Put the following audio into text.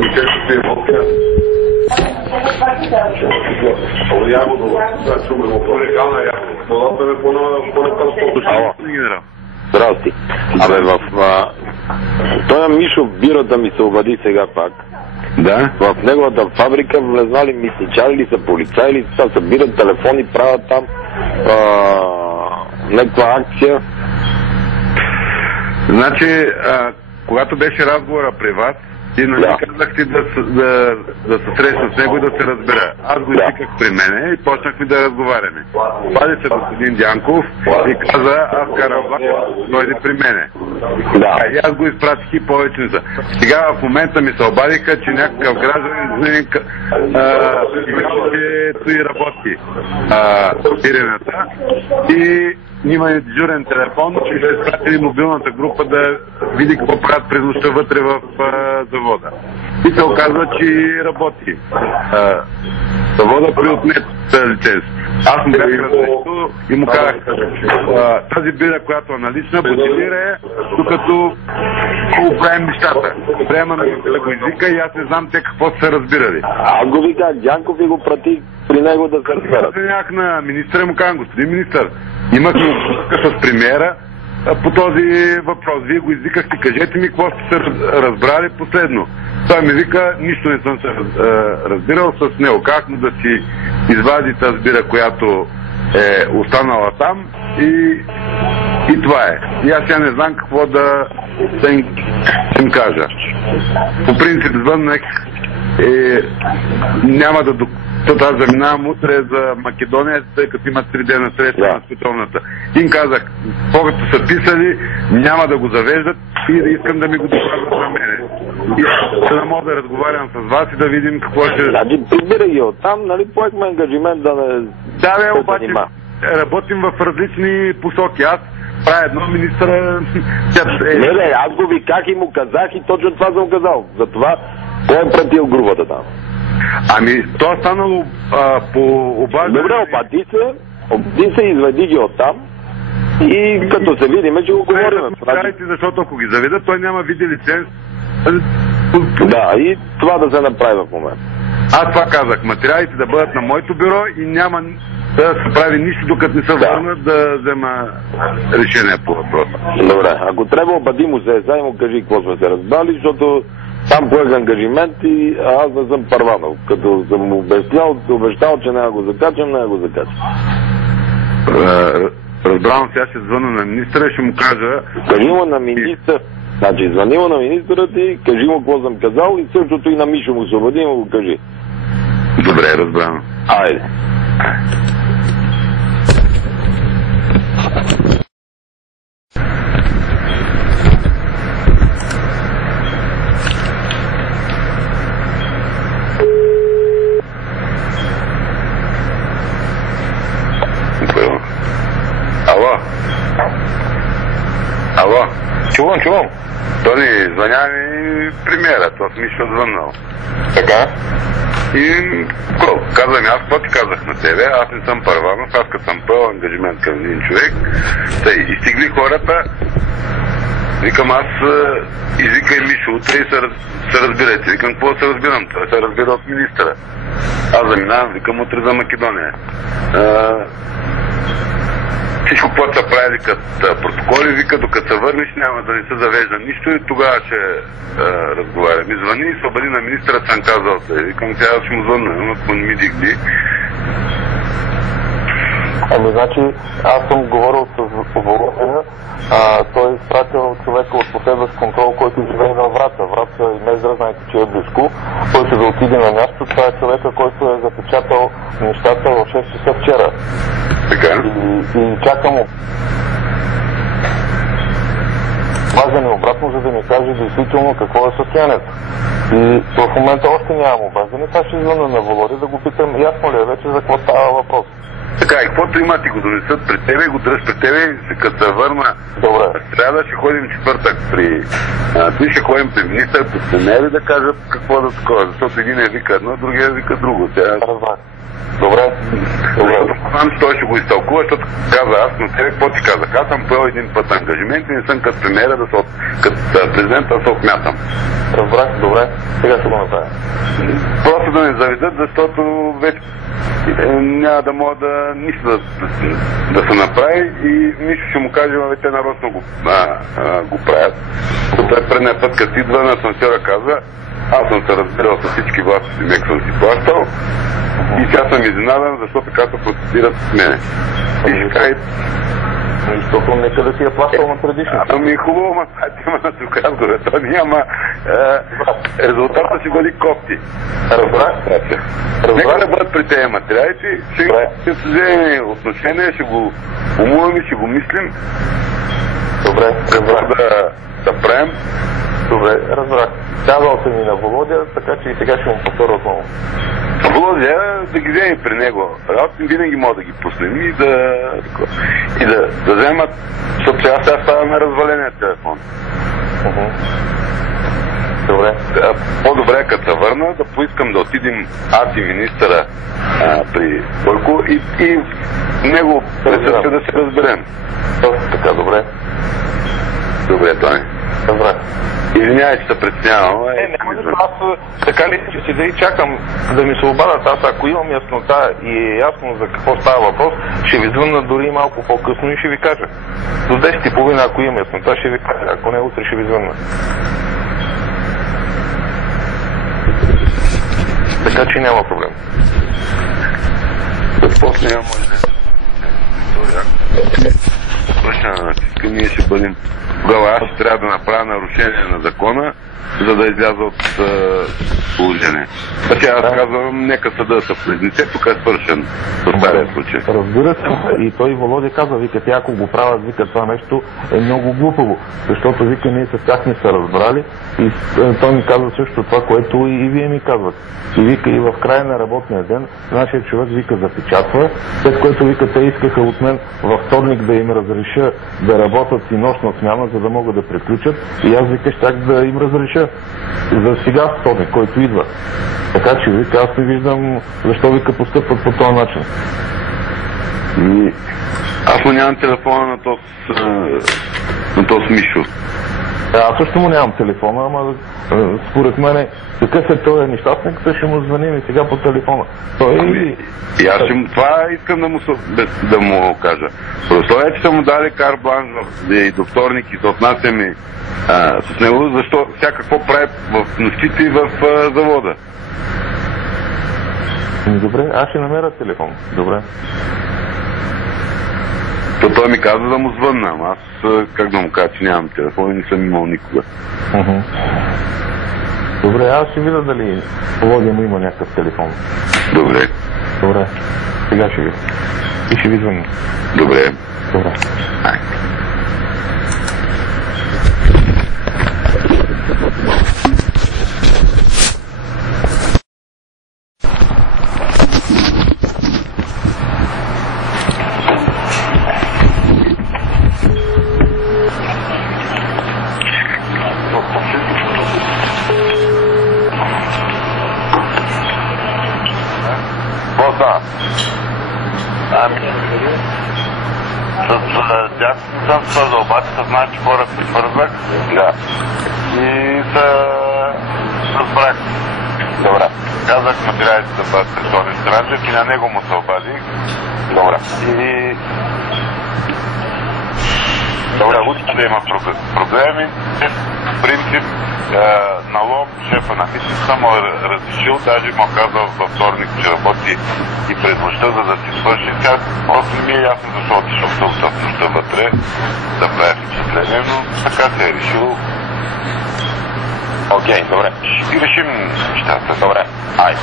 Ами как ще е водка? Здрасти. Абе, той Мишо бирата ми се обади сега пак. Да? В неговата фабрика влезнали мисничари ли са, полицаи ли са, събират телефони, правят там някаква акция. Значи, когато беше разговора при вас, ти нали казахте да се срещна с него и да се разбера. Аз го извиках при мене и почнахме да разговаряме. Пади се господин Дянков и каза, аз карам влак, дойде при мене. И аз го изпратих и повече не са. Сега в момента ми се обадиха, че някакъв гражданин че той работи сирената и има дежурен телефон, че ще изпратили мобилната група да види какво правят през нощта вътре в завода. И се оказва, че работи. Завода при отнет лиценз. Аз му бях разрешил и му казах, тази бира, която е налична, бутилира докато го правим нещата. Приема на да го извика и аз не знам те какво са разбирали. Аз го виках Дянков и го прати при него да се разберат. Аз на министъра и му казвам, господин министър, имахме връзка с премиера по този въпрос. Вие го извикахте, кажете ми какво сте се разбрали последно. Той ми вика, нищо не съм се разбирал с него. Как му да си извади тази бира, която е останала там и това е. И аз сега не знам какво да им кажа. По принцип звъннах няма да аз заминавам утре за Македония, тъй като има 3 дена среща на световната. Им казах, когато са писали, няма да го завеждат и да искам да ми го докладват на мене. И да мога да разговарям с вас и да видим какво ще... Значи, прибира ги оттам, нали, поехме ангажимент да не... Да, обаче работим в различни посоки. Аз правя едно, министъра... Не, аз го виках и му казах и точно това съм казал. Затова кой е пратил групата там? Ами, то е станало по обаждане... Добре, обади се, изведи ги оттам и като се видим, ще го говорим. Защото ако ги заведа, той няма види лиценз. Да, и това да се направи в момента. Аз това казах, материалите да бъдат на моето бюро и няма да се прави нищо, докато не се върнат да взема решение по въпроса. Добре, ако трябва обади му се, и му кажи какво сме се разбрали, защото там поех ангажимент и аз не съм първанал. Като съм обещал, че няма го закачам, няма го закачам. Разбрано, сега ще звъна на министъра и ще му кажа... Кажи му на министър. Значи, звъни му на министъра ти, кажи му какво съм казал и същото и на Мишо му се обади и му го кажи. Добре, разбрано. Айде. Алло. Чувам. Тони, звъня ми премиера, това съм Мишо звъннал. Така? И казвам, аз какво ти казах на тебе, аз не съм Първанов, аз като съм пъл ангажимент към един човек. И стигли хората, викам аз, извикай Мишо утре и се разбирайте. Викам, какво се разбирам? Той се разбира от министъра. Аз заминавам, викам утре за Македония. Всичко, което са правили като протоколи, вика, докато се върнеш, няма да не се завежда нищо и тогава ще разговарям. И звъни и се обади на министъра, съм казал се. Викам, сега ще му звънна, ако не ми дигди. Ами, значи, аз съм говорил с Володя, той е изпратил човека от последващ контрол, който живее на Враца. Враца и Мездра, знаете, че е близко. Той ще да отиде на място. Това е човека, който е запечатал нещата в 6 часа вчера. Така? И чакам обаждане обратно, за да ми каже действително какво е състоянието. И в момента още нямам обаждане. Аз ще звъна на Володя да го питам ясно ли е вече за какво става въпрос. Така, и каквото има ти го донесат пред тебе, го дръж пред тебе и като се върна. Добре. Трябва да ще ходим четвъртък при... Ти ще ходим при министър, при премиери да кажат какво да такова, защото един вика едно, другия вика друго. Разбрах. Добре. Знам, че той ще го изтълкува, защото каза аз на тебе, какво ти казах? Аз съм поел един път ангажимент и не съм като премиера като президент, да се отмятам. Разбрах, добре. Сега ще го направя. Просто да не заведат, защото вече няма да мога да нищо да се направи и Мишо ще му каже, те нарочно го правят. Той предния път, като идва на асансьора, казва, аз съм се разбирал с всички власти, мек съм си плащал и сега съм изненадан, защото така се процесират с мене. И ще каже, защото нека да си я плащал на предишния. Ами хубаво, ма това на друг разговор. То няма. Резултата ще бъде кофти. Разбрах. Нека да бъдат при тези материали, ще се вземе отношение, ще го умуваме, ще го мислим. Добре, разбрах. Да правим. Добре, разбрах. Казал съм и на Володя, така че и сега ще му повторя отново. Володя, да ги вземе при него. Работи винаги мога да ги пуснем и да вземат, защото сега става на разваления телефон. Добре. По-добре, като се върна, да поискам да отидем аз и министъра при Бойко и него присъствие да се разберем. Така, добре. Добре, Тони. Добре. Извинявай, че се притеснявам. Аз така ли, че си да и чакам да ми се обадят. Аз ако имам яснота и е ясно за какво става въпрос, ще ви звънна дори малко по-късно и ще ви кажа. До 10:30, ако имам яснота, ще ви кажа. Ако не, утре ще ви звънна. Така че няма проблем. После няма история. Връщане на чистка, ние ще бъдем. Тогава аз трябва да направя нарушение на закона, за да изляза от положение. А сега аз казвам, нека съда да се произнесе, тук е свършен в стария случай. Разбира се, и той Володя казва, вика, те ако го правят, вика, това нещо е много глупаво, защото вика, ние с тях не са разбрали и той ми казва също това, което и вие ми казват. И вика, и в края на работния ден, нашия човек вика запечатва, след което вика, те искаха от мен във вторник да им разреша да работят и нощна смяна, за да могат да приключат и аз вика, щях да им разреша за сега вторник, който идва. Така че вика, аз не виждам защо вика постъпват по този начин. Аз му нямам телефона на този Мишо. Аз също му нямам телефона, ама според мен какъв е този нещастник, ще му звъним и сега по телефона. И аз това искам да му кажа. Прословие, че са му дали карбланш и до вторник и се отнасяме с него, защо всякакво прави в нощите и в завода. Добре, аз ще намеря телефон. Добре. Той ми каза да му звънна, аз как да му кажа, че нямам телефон и не съм имал никога. Добре, аз ще видя дали Володя му има някакъв телефон. Добре. Добре, сега ще видя. И ще ви звънна. Добре. Добре. С дядото съм свързал, обаче се знае, че хората се свързвах. Да. И се разбрах. Добре. Казах материалите да бъдат при този Странчев и на него му се обадих. Добре. И... Добре, утре да има проблеми. В принцип, налог, шефа на мисията му е разрешил, даже му казал във вторник, че работи и през нощта, за да си свърши. Сега просто не ми е ясно защо отишъл в нощта вътре да прави впечатление, но така се е решил. Окей, добре. Ще решим нещата. Добре. Айде.